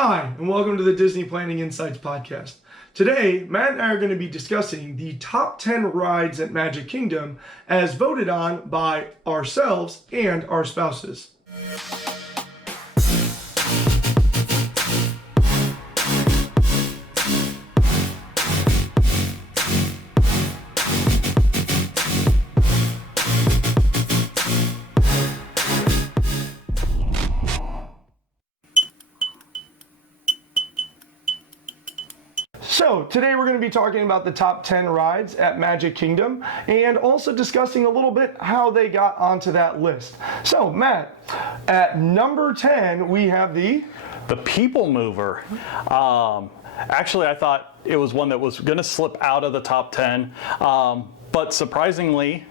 Hi, and welcome to the Disney Planning Insights Podcast. Today, Matt and I are going to be discussing the top 10 rides at Magic Kingdom as voted on by ourselves and our spouses. So today we're going to be talking about the top 10 rides at Magic Kingdom and also discussing a little bit how they got onto that list. So Matt, at number 10 we have the People Mover. Actually, I thought it was one that was going to slip out of the top 10, but surprisingly,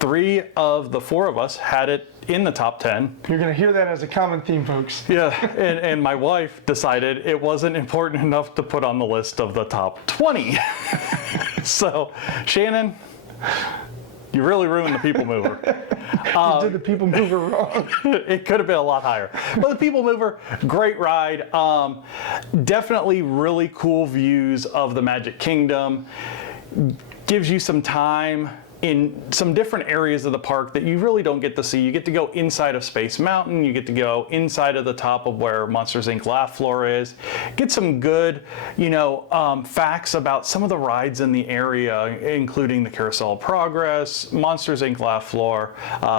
3 of the 4 of us had it in the top 10. You're going to hear that as a common theme, folks. Yeah, and my wife decided it wasn't important enough to put on the list of the top 20. So, Shannon, you really ruined the People Mover. You did the People Mover wrong. It could have been a lot higher. But the People Mover, great ride. Definitely really cool views of the Magic Kingdom. Gives you some time in some different areas of the park that you really don't get to see. You get to go inside of Space Mountain, you get to go inside of the top of where Monsters Inc. Laugh Floor is. Get some good, facts about some of the rides in the area, including the Carousel of Progress, Monsters Inc. Laugh Floor,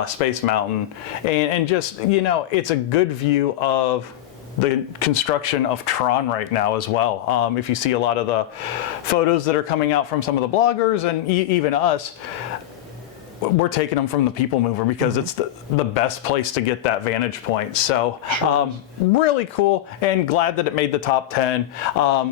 Space Mountain, and just, it's a good view of the construction of Tron right now as well. If you see a lot of the photos that are coming out from some of the bloggers and even us, we're taking them from the People Mover because it's the best place to get that vantage point. So really cool and glad that it made the top 10.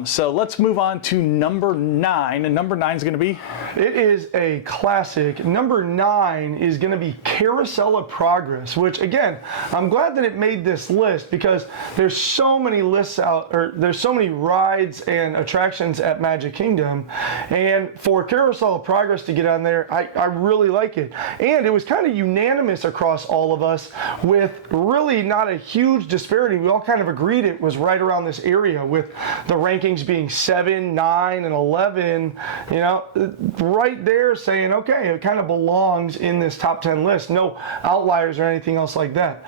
So let's move on to number 9. And number 9 is going to be? It is a classic. Number 9 is going to be Carousel of Progress, which again, I'm glad that it made this list because there's so many lists out, or there's so many rides and attractions at Magic Kingdom. And for Carousel of Progress to get on there, I really like it. And it was kind of unanimous across all of us with really not a huge disparity. We all kind of agreed it was right around this area with the rankings being 7, 9, and 11, right there saying, okay, it kind of belongs in this top 10 list. No outliers or anything else like that.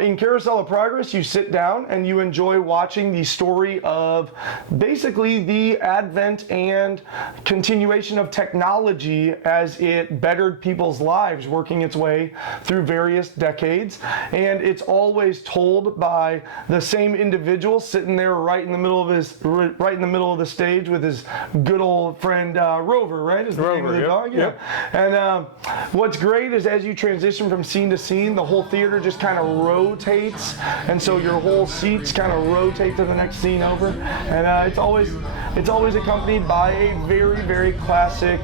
In Carousel of Progress, you sit down and you enjoy watching the story of basically the advent and continuation of technology as it bettered people's lives, working its way through various decades, and it's always told by the same individual sitting there right in the middle of the stage with his good old friend Rover, right? Is the name of the dog? Yeah. Yep. And what's great is as you transition from scene to scene, the whole theater just kind of rotates, and so your whole seats kind of rotate to the next scene over, and it's always accompanied by a very, very classic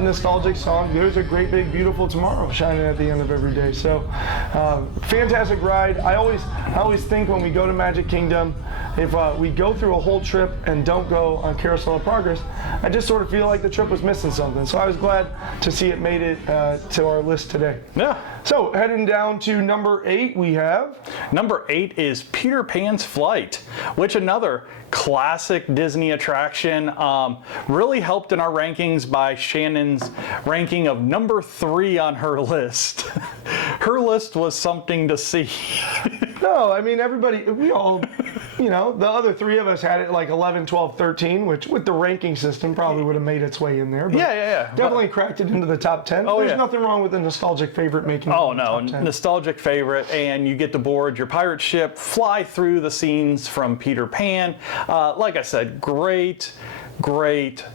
nostalgic song. There's a great big beautiful tomorrow shining at the end of every day. So fantastic ride. I always think when we go to Magic Kingdom, if we go through a whole trip and don't go on Carousel of Progress, I just sort of feel like the trip was missing something. So I was glad to see it made it to our list today. Yeah. So heading down to number 8, we have? Number 8 is Peter Pan's Flight, which another classic Disney attraction. Really helped in our rankings by Shannon's ranking of number 3 on her list. Her list was something to see. No, I mean, we all, the other 3 of us had it like 11, 12, 13, which with the ranking system probably would have made its way in there. But yeah. Definitely cracked it into the top 10. There's nothing wrong with a nostalgic favorite making it into the top 10. Nostalgic favorite, and you get to board your pirate ship, fly through the scenes from Peter Pan. Like I said, great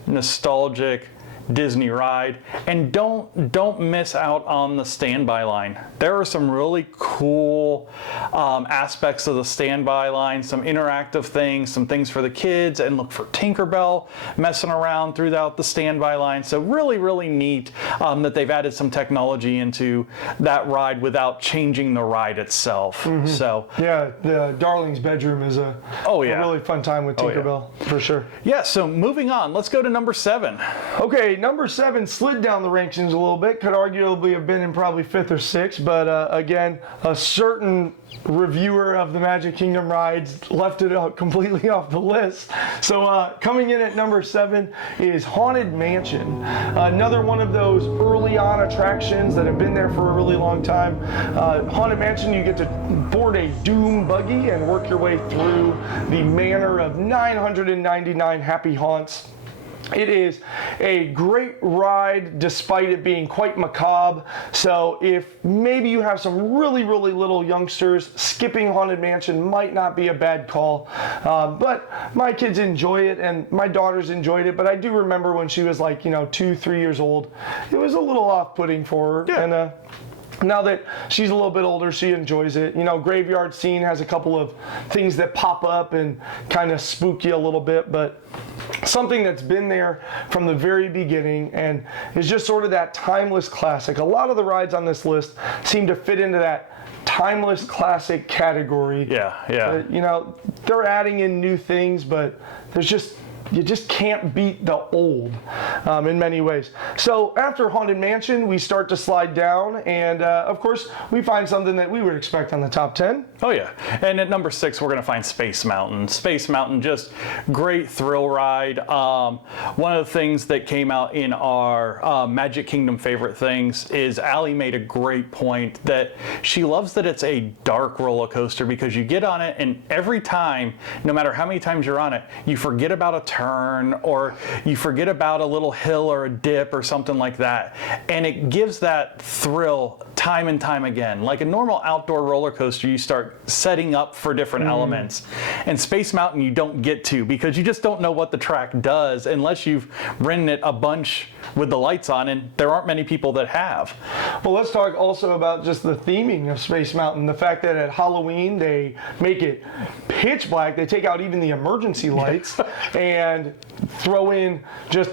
nostalgic Disney ride, and don't miss out on the standby line. There are some really cool aspects of the standby line, some interactive things, some things for the kids, and look for Tinkerbell messing around throughout the standby line. So really neat that they've added some technology into that ride without changing the ride itself. Mm-hmm. So yeah, the Darling's bedroom is a really fun time with Tinkerbell for sure. Yeah, so moving on, let's go to number 7. Okay, Okay, number 7 slid down the rankings a little bit. Could arguably have been in probably 5th or 6th, but again, a certain reviewer of the Magic Kingdom rides left it out completely off the list. So coming in at number 7 is Haunted Mansion. Another one of those early on attractions that have been there for a really long time. Haunted Mansion, you get to board a doom buggy and work your way through the manor of 999 happy haunts. It is a great ride despite it being quite macabre. So if maybe you have some really little youngsters, skipping Haunted Mansion might not be a bad call. But my kids enjoy it and my daughters enjoyed it. But I do remember when she was like, 2-3 years old, it was a little off-putting for her. Yeah. And now that she's a little bit older, she enjoys it. Graveyard Scene has a couple of things that pop up and kind of spook you a little bit, but something that's been there from the very beginning and is just sort of that timeless classic. A lot of the rides on this list seem to fit into that timeless classic category. Yeah. They're adding in new things, but you just can't beat the old in many ways. So after Haunted Mansion, we start to slide down, and of course, we find something that we would expect on the top 10. Oh yeah, and at number 6, we're gonna find Space Mountain. Space Mountain, just great thrill ride. One of the things that came out in our Magic Kingdom favorite things is Allie made a great point that she loves that it's a dark roller coaster because you get on it and every time, no matter how many times you're on it, you forget about a turn or you forget about a little hill or a dip or something like that. And it gives that thrill time and time again. Like a normal outdoor roller coaster, you start setting up for different elements. And Space Mountain you don't get to because you just don't know what the track does unless you've ridden it a bunch with the lights on, and there aren't many people that have. Well, let's talk also about just the theming of Space Mountain. The fact that at Halloween they make it pitch black. They take out even the emergency lights and throw in just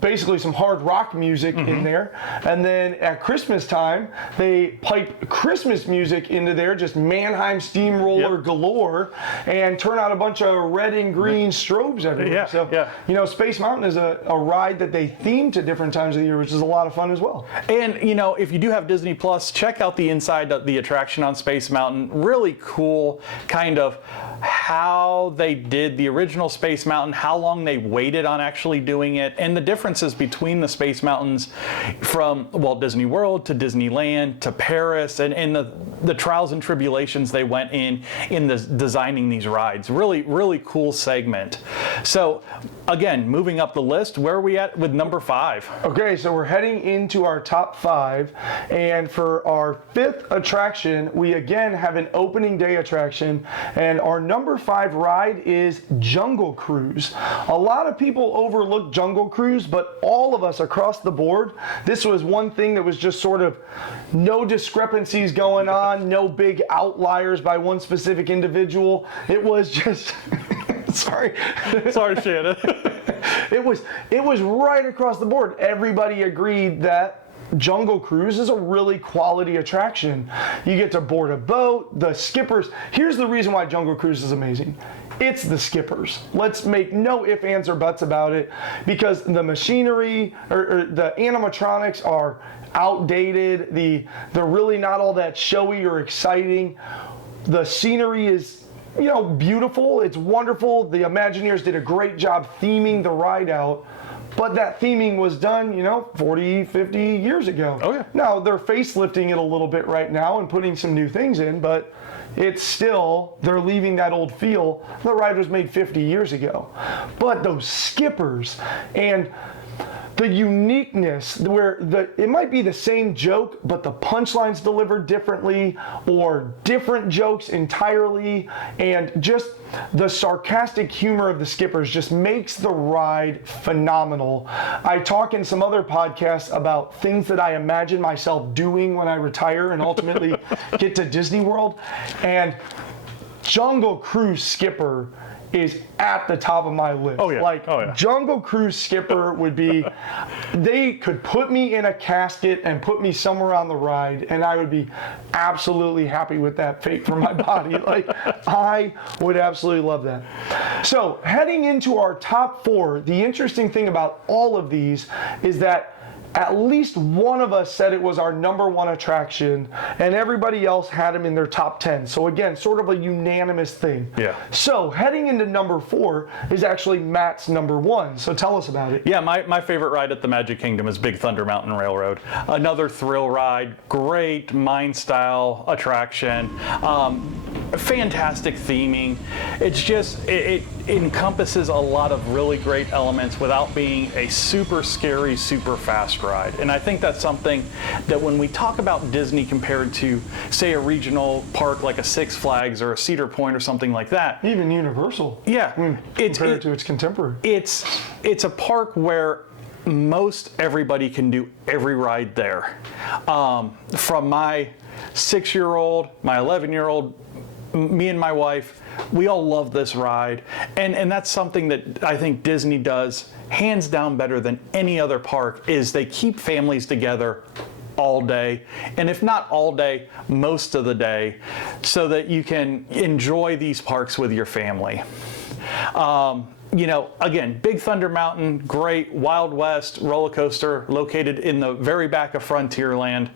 basically some hard rock music in there. And then at Christmas time, they pipe Christmas music into there, just Mannheim Steamroller galore, and turn out a bunch of red and green strobes everywhere. Space Mountain is a ride that they theme to different times of the year, which is a lot of fun as well. And if you do have Disney Plus, check out the inside of the attraction on Space Mountain. Really cool kind of how they did the original Space Mountain, how long they waited on actually doing it, and the differences between the Space Mountains from Walt Disney World to Disneyland to Paris, and the trials and tribulations they went in designing these rides. Really cool segment. So again, moving up the list, where are we at with number 5? Okay, so we're heading into our top 5, and for our 5th attraction, we again have an opening day attraction, and our number 5 ride is Jungle Cruise. A lot of people overlook Jungle Cruise, but all of us across the board, this was one thing that was just sort of no discrepancies going on, no big outliers by one specific individual. It was just sorry, Shannon. It was right across the board. Everybody agreed that Jungle Cruise is a really quality attraction. You get to board a boat, the skippers. Here's the reason why Jungle Cruise is amazing. It's the skippers. Let's make no ifs, ands, or buts about it, because the machinery or the animatronics are outdated. They're really not all that showy or exciting. The scenery is beautiful. It's wonderful. The Imagineers did a great job theming the ride out. But that theming was done, 40, 50 years ago. Oh, yeah. Now, they're facelifting it a little bit right now and putting some new things in, but it's still, they're leaving that old feel. The ride was made 50 years ago. But those skippers and the uniqueness where it might be the same joke, but the punchlines delivered differently or different jokes entirely, and just the sarcastic humor of the skippers just makes the ride phenomenal. I talk in some other podcasts about things that I imagine myself doing when I retire and ultimately get to Disney World, and Jungle Cruise skipper is at the top of my list. Oh, yeah. Like, Oh, yeah. Jungle Cruise Skipper would be, they could put me in a casket and put me somewhere on the ride, and I would be absolutely happy with that fate for my body. Like, I would absolutely love that. So, heading into our top 4, the interesting thing about all of these is that at least one of us said it was our number 1 attraction, and everybody else had them in their top 10. So again, sort of a unanimous thing. Yeah. So heading into number 4 is actually Matt's number 1. So tell us about it. Yeah, my favorite ride at the Magic Kingdom is Big Thunder Mountain Railroad. Another thrill ride, great Mind style attraction, fantastic theming. It's just, it encompasses a lot of really great elements without being a super scary, super fast ride. And I think that's something that when we talk about Disney compared to, say, a regional park like a Six Flags or a Cedar Point or something like that. Even Universal. Yeah. Compared to its contemporary. It's a park where most everybody can do every ride there. From my 6-year-old, my 11-year-old, me and my wife, we all love this ride. And that's something that I think Disney does hands down better than any other park, is they keep families together all day, and if not all day, most of the day, so that you can enjoy these parks with your family. You know, again, Big Thunder Mountain, great Wild West roller coaster located in the very back of Frontierland.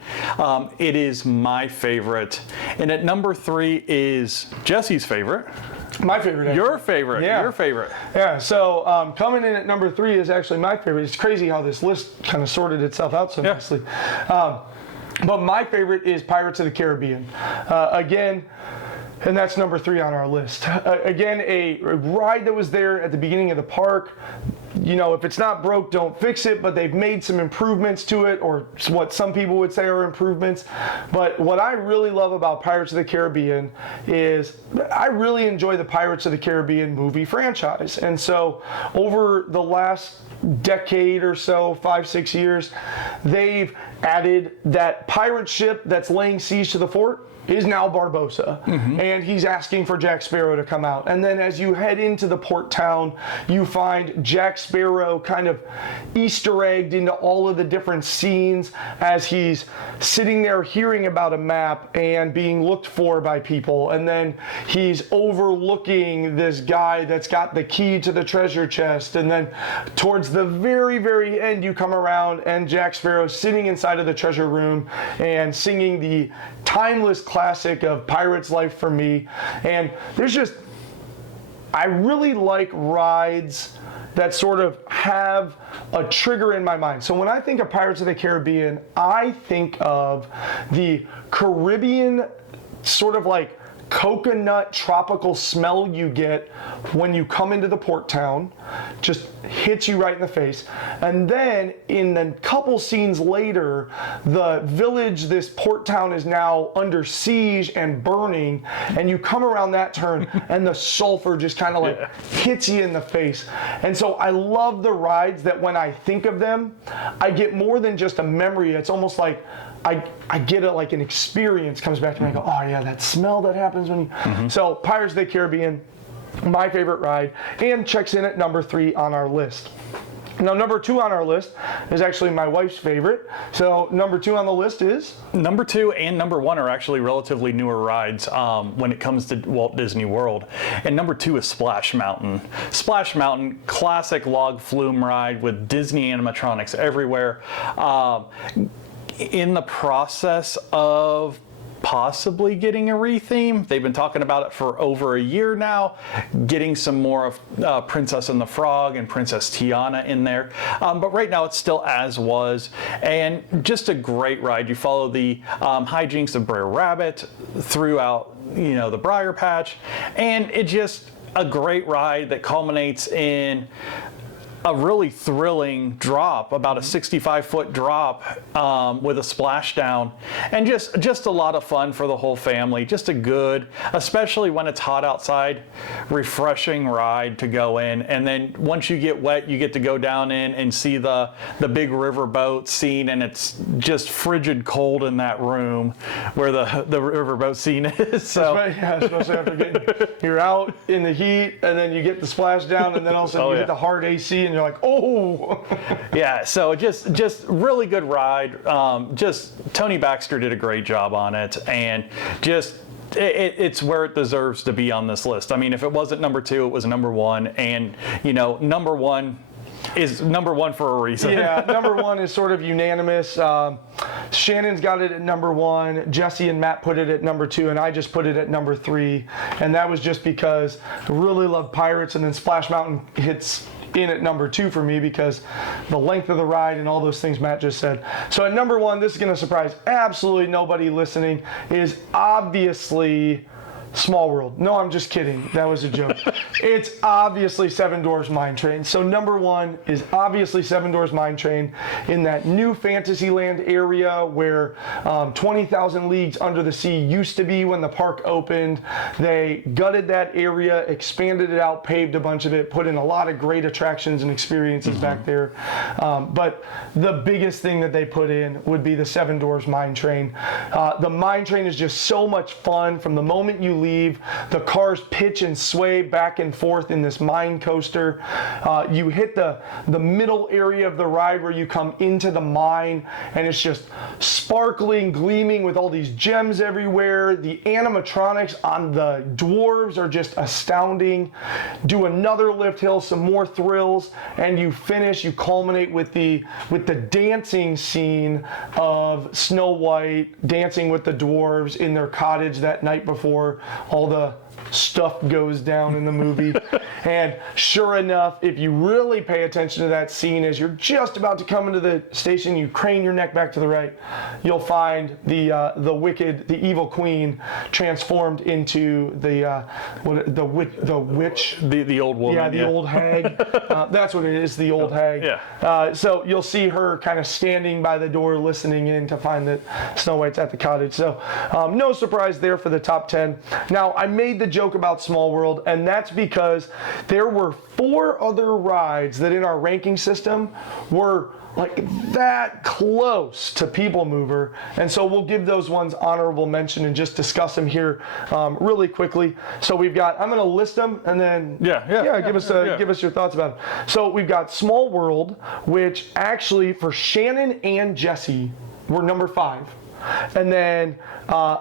It is my favorite. And at number 3 is Jesse's favorite. My favorite. Actually. Your favorite. Yeah. Your favorite. Yeah, so coming in at number 3 is actually my favorite. It's crazy how this list kind of sorted itself out so nicely. But my favorite is Pirates of the Caribbean. Again, and that's number 3 on our list. Again, a ride that was there at the beginning of the park. You know, if it's not broke, don't fix it, but they've made some improvements to it, or what some people would say are improvements. But what I really love about Pirates of the Caribbean is I really enjoy the Pirates of the Caribbean movie franchise. And so over the last decade or so, 5-6 years, they've added that pirate ship that's laying siege to the fort is now Barbossa, and he's asking for Jack Sparrow to come out. And then as you head into the port town, you find Jack Sparrow kind of Easter egged into all of the different scenes as he's sitting there hearing about a map and being looked for by people. And then he's overlooking this guy that's got the key to the treasure chest. And then towards the very, very end, you come around and Jack Sparrow's sitting inside of the treasure room and singing the timeless classic of Pirate's Life for Me. And there's just, I really like rides that sort of have a trigger in my mind. So when I think of Pirates of the Caribbean, I think of the Caribbean sort of like coconut tropical smell you get when you come into the port town, just hits you right in the face. And then in the couple scenes later, the village, this port town, is now under siege and burning, and you come around that turn and the sulfur just kind of like hits you in the face. And so I love the rides that when I think of them, I get more than just a memory. It's almost like I get like an experience comes back to me. I go, oh yeah, that smell that happens when you... So Pirates of the Caribbean, my favorite ride, and checks in at number 3 on our list. Now, number 2 on our list is actually my wife's favorite. So number 2 on the list is? Number 2 and number 1 are actually relatively newer rides when it comes to Walt Disney World. And number 2 is Splash Mountain. Splash Mountain, classic log flume ride with Disney animatronics everywhere. In the process of possibly getting a retheme. They've been talking about it for over a year now, getting some more of Princess and the Frog and Princess Tiana in there. But right now it's still as was, and just a great ride. You follow the hijinks of Brer Rabbit throughout, you know, the Briar Patch, and it just a great ride that culminates in a really thrilling drop, about a 65-foot drop with a splashdown, and just a lot of fun for the whole family. Just a good, especially when it's hot outside, refreshing ride to go in. And then once you get wet, you get to go down in and see the big riverboat scene, and it's just frigid cold in that room where the riverboat scene is. So Yeah, especially after you're out in the heat, and then you get the splashdown, and then all of a sudden you hit the hard AC, and you're like, oh. Yeah, so just really good ride. Just Tony Baxter did a great job on it, and just it's where it deserves to be on this list. I mean, if it wasn't number 2, it was number 1, and number 1 is number 1 for a reason. Yeah, number 1 is sort of unanimous. Shannon's got it at number 1. Jesse and Matt put it at number 2, and I just put it at number 3. And that was just because I really love Pirates, and then Splash Mountain hits in at number 2 for me because the length of the ride and all those things Matt just said. So at number 1, this is going to surprise absolutely nobody listening, is obviously Small World. No, I'm just kidding. That was a joke. It's obviously Seven Dwarfs Mine Train. So number 1 is obviously Seven Dwarfs Mine Train in that new Fantasyland area where 20,000 Leagues Under the Sea used to be when the park opened. They gutted that area, expanded it out, paved a bunch of it, put in a lot of great attractions and experiences back there. But the biggest thing that they put in would be the Seven Dwarfs Mine Train. The mine train is just so much fun from the moment you leave. The cars pitch and sway back and forth in this mine coaster. You hit the middle area of the ride where you come into the mine, and it's just sparkling, gleaming with all these gems everywhere. The animatronics on the dwarves are just astounding. Do another lift hill, some more thrills, and you culminate with the dancing scene of Snow White dancing with the dwarves in their cottage that night before all the stuff goes down in the movie. And sure enough, if you really pay attention to that scene, as you're just about to come into the station, you crane your neck back to the right, you'll find the evil queen transformed into the witch. The old woman. Yeah, the old hag. That's what it is, the old hag. Yeah. So you'll see her kind of standing by the door listening in to find that Snow White's at the cottage. So no surprise there for the top 10. Now, I made the joke about Small World, and that's because there were 4 other rides that in our ranking system were like that close to People Mover, and so we'll give those ones honorable mention and just discuss them here really quickly. So we've got, I'm going to list them, and then give us your thoughts about them. So we've got Small World, which actually for Shannon and Jesse were number 5. And then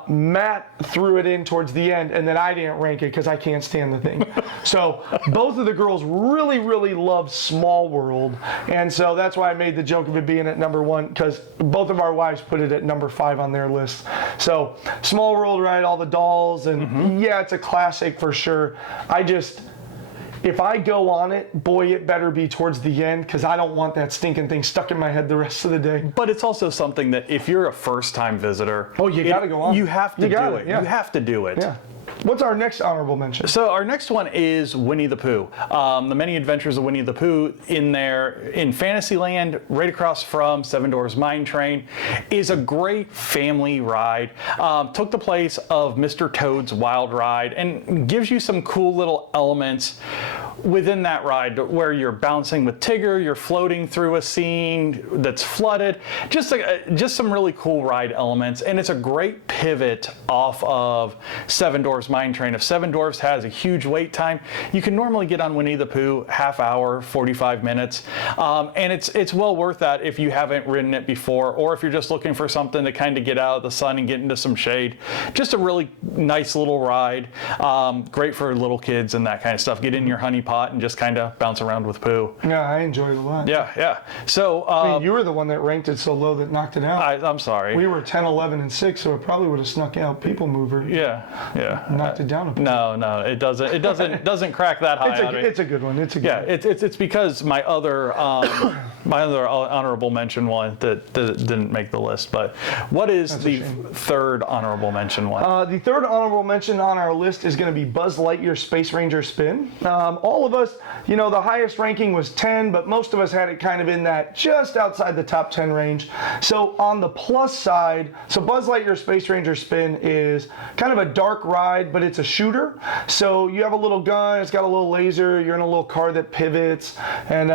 Matt threw it in towards the end, and then I didn't rank it because I can't stand the thing. So both of the girls really, really love Small World, and so that's why I made the joke of it being at number 1, because both of our wives put it at number 5 on their list. So Small World, right? All the dolls, and yeah, it's a classic for sure. If I go on it, boy, it better be towards the end, because I don't want that stinking thing stuck in my head the rest of the day. But it's also something that if you're a first-time visitor, you got to go on. You have to do it. Yeah. You have to do it. Yeah. What's our next honorable mention? So our next one is Winnie the Pooh. The Many Adventures of Winnie the Pooh in Fantasyland, right across from Seven Dwarfs Mine Train, is a great family ride. Took the place of Mr. Toad's Wild Ride and gives you some cool little elements within that ride where you're bouncing with Tigger, you're floating through a scene that's flooded, just some really cool ride elements, and it's a great pivot off of Seven Dwarfs Mine Train. If Seven Dwarfs has a huge wait time, you can normally get on Winnie the Pooh half hour, 45 minutes, and it's well worth that if you haven't ridden it before, or if you're just looking for something to kind of get out of the sun and get into some shade. Just a really nice little ride, great for little kids and that kind of stuff. Get in your honey pot and just kind of bounce around with Pooh. Yeah, I enjoyed it a lot. Yeah. So I mean, you were the one that ranked it so low that knocked it out. I'm sorry. We were 10, 11, and 6, so it probably would have snuck out People Mover. Yeah. Knocked it down a bit. No, it doesn't crack that high. It's a good one. It's because my other honorable mention one that didn't make the list. But what is the third honorable mention one? The third honorable mention on our list is going to be Buzz Lightyear Space Ranger Spin. all of us, you know, the highest ranking was 10, but most of us had it kind of in that just outside the top 10 range. So on the plus side, so Buzz Lightyear Space Ranger Spin is kind of a dark ride, but it's a shooter. So you have a little gun, it's got a little laser, you're in a little car that pivots, and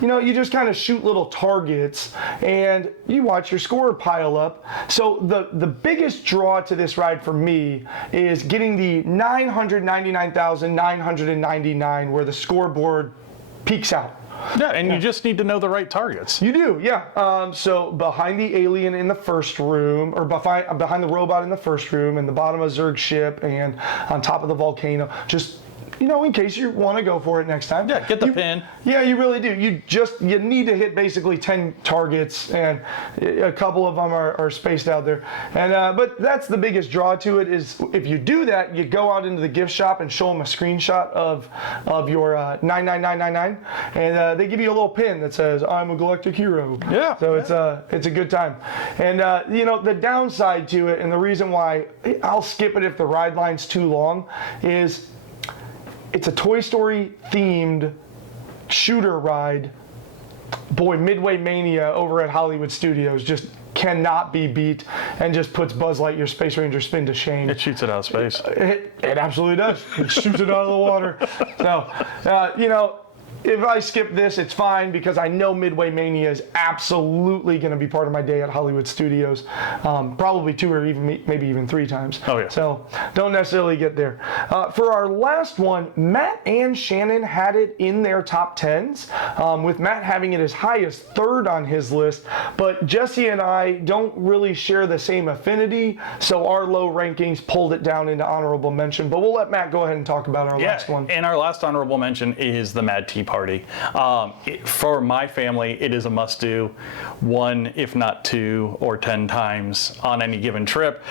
you know, you just kind of shoot little targets and you watch your score pile up. So the biggest draw to this ride for me is getting the 999,999 where the scoreboard peaks out. Yeah, and you just need to know the right targets. You do, yeah. So behind the alien in the first room, or behind the robot in the first room, and the bottom of Zurg's ship, and on top of the volcano, just, you know, in case you want to go for it next time. Yeah, get the pin. Yeah, you really do. You need to hit basically 10 targets, and a couple of them are spaced out there. And but that's the biggest draw to it is if you do that, you go out into the gift shop and show them a screenshot of your 99999, and they give you a little pin that says "I'm a galactic hero." Yeah. So it's a good time. And you know, the downside to it, and the reason why I'll skip it if the ride line's too long, is it's a Toy Story themed shooter ride. Boy, Midway Mania over at Hollywood Studios just cannot be beat, and just puts Buzz Lightyear Space Ranger Spin to shame. It shoots it out of space. It absolutely does. It shoots it out of the water. So, you know, if I skip this, it's fine because I know Midway Mania is absolutely going to be part of my day at Hollywood Studios, probably 2 or even maybe even 3 times. Oh yeah. So don't necessarily get there. For our last one, Matt and Shannon had it in their top 10s, with Matt having it as high as 3rd on his list, but Jesse and I don't really share the same affinity, so our low rankings pulled it down into honorable mention. But we'll let Matt go ahead and talk about our last one. And our last honorable mention is the Mad Tea Party. For my family, it is a must-do, 1, if not 2 or 10 times on any given trip.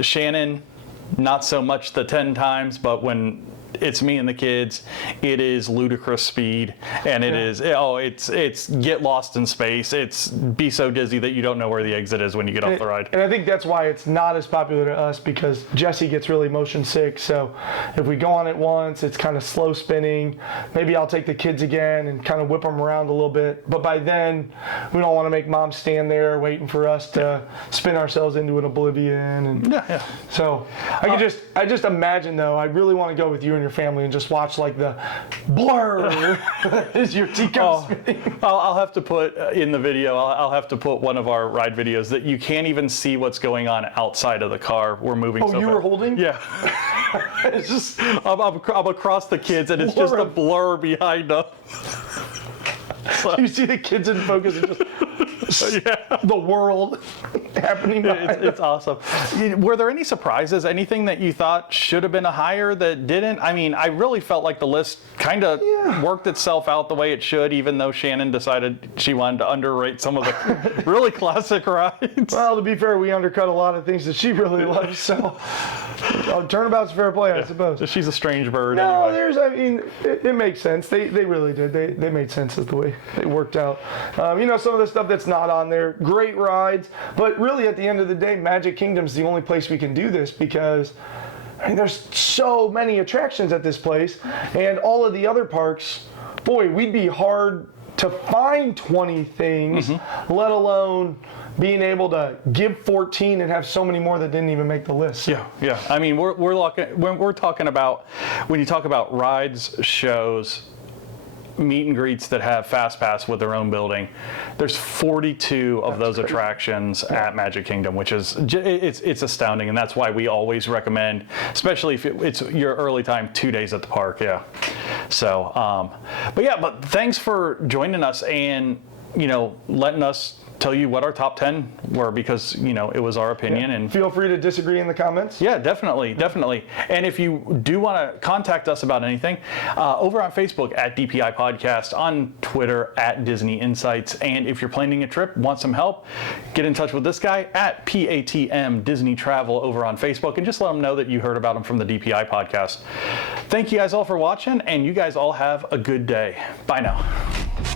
Shannon, not so much the 10 times, but when it's me and the kids, it is ludicrous speed, and it is, it's get lost in space. It's be so dizzy that you don't know where the exit is when you get off the ride. And I think that's why it's not as popular to us, because Jesse gets really motion sick. So if we go on it once, it's kind of slow spinning. Maybe I'll take the kids again and kind of whip them around a little bit. But by then, we don't want to make mom stand there waiting for us to spin ourselves into an oblivion. And so I just imagine though, I really want to go with you and your family and just watch like the blur as your teacup spinning. I'll have to put in the video, I'll have to put one of our ride videos that you can't even see what's going on outside of the car. We're moving so fast. You were holding? Yeah. It's just, I'm across the kids and it's just a blur behind them. You see the kids in focus and just the world happening behind it's awesome. Were there any surprises? Anything that you thought should have been a higher that didn't? I mean, I really felt like the list kind of worked itself out the way it should, even though Shannon decided she wanted to underrate some of the really classic rides. Well, to be fair, we undercut a lot of things that she really loves, so turnabout's fair play, I suppose. She's a strange bird. No, anyway. I mean, it makes sense. They really did. They made sense of the way it worked out. You know, some of the stuff that's not on there, great rides, but really at the end of the day, Magic Kingdom's the only place we can do this, because I mean, there's so many attractions at this place, and all of the other parks, boy, we'd be hard to find 20 things, let alone being able to give 14 and have so many more that didn't even make the list. Yeah. I mean, we're talking about, when you talk about rides, shows, meet and greets that have Fast Pass with their own building, there's 42 of those attractions at Magic Kingdom, which is it's astounding, and that's why we always recommend, especially if it's your early time, 2 days at the park. So but thanks for joining us and, you know, letting us tell you what our top 10 were, because, you know, it was our opinion. And feel free to disagree in the comments. Yeah, definitely. And if you do want to contact us about anything, over on Facebook at DPI Podcast, on Twitter at Disney Insights, and if you're planning a trip, want some help, get in touch with this guy at PATM Disney Travel over on Facebook, and just let him know that you heard about him from the DPI Podcast. Thank you guys all for watching, and you guys all have a good day. Bye now.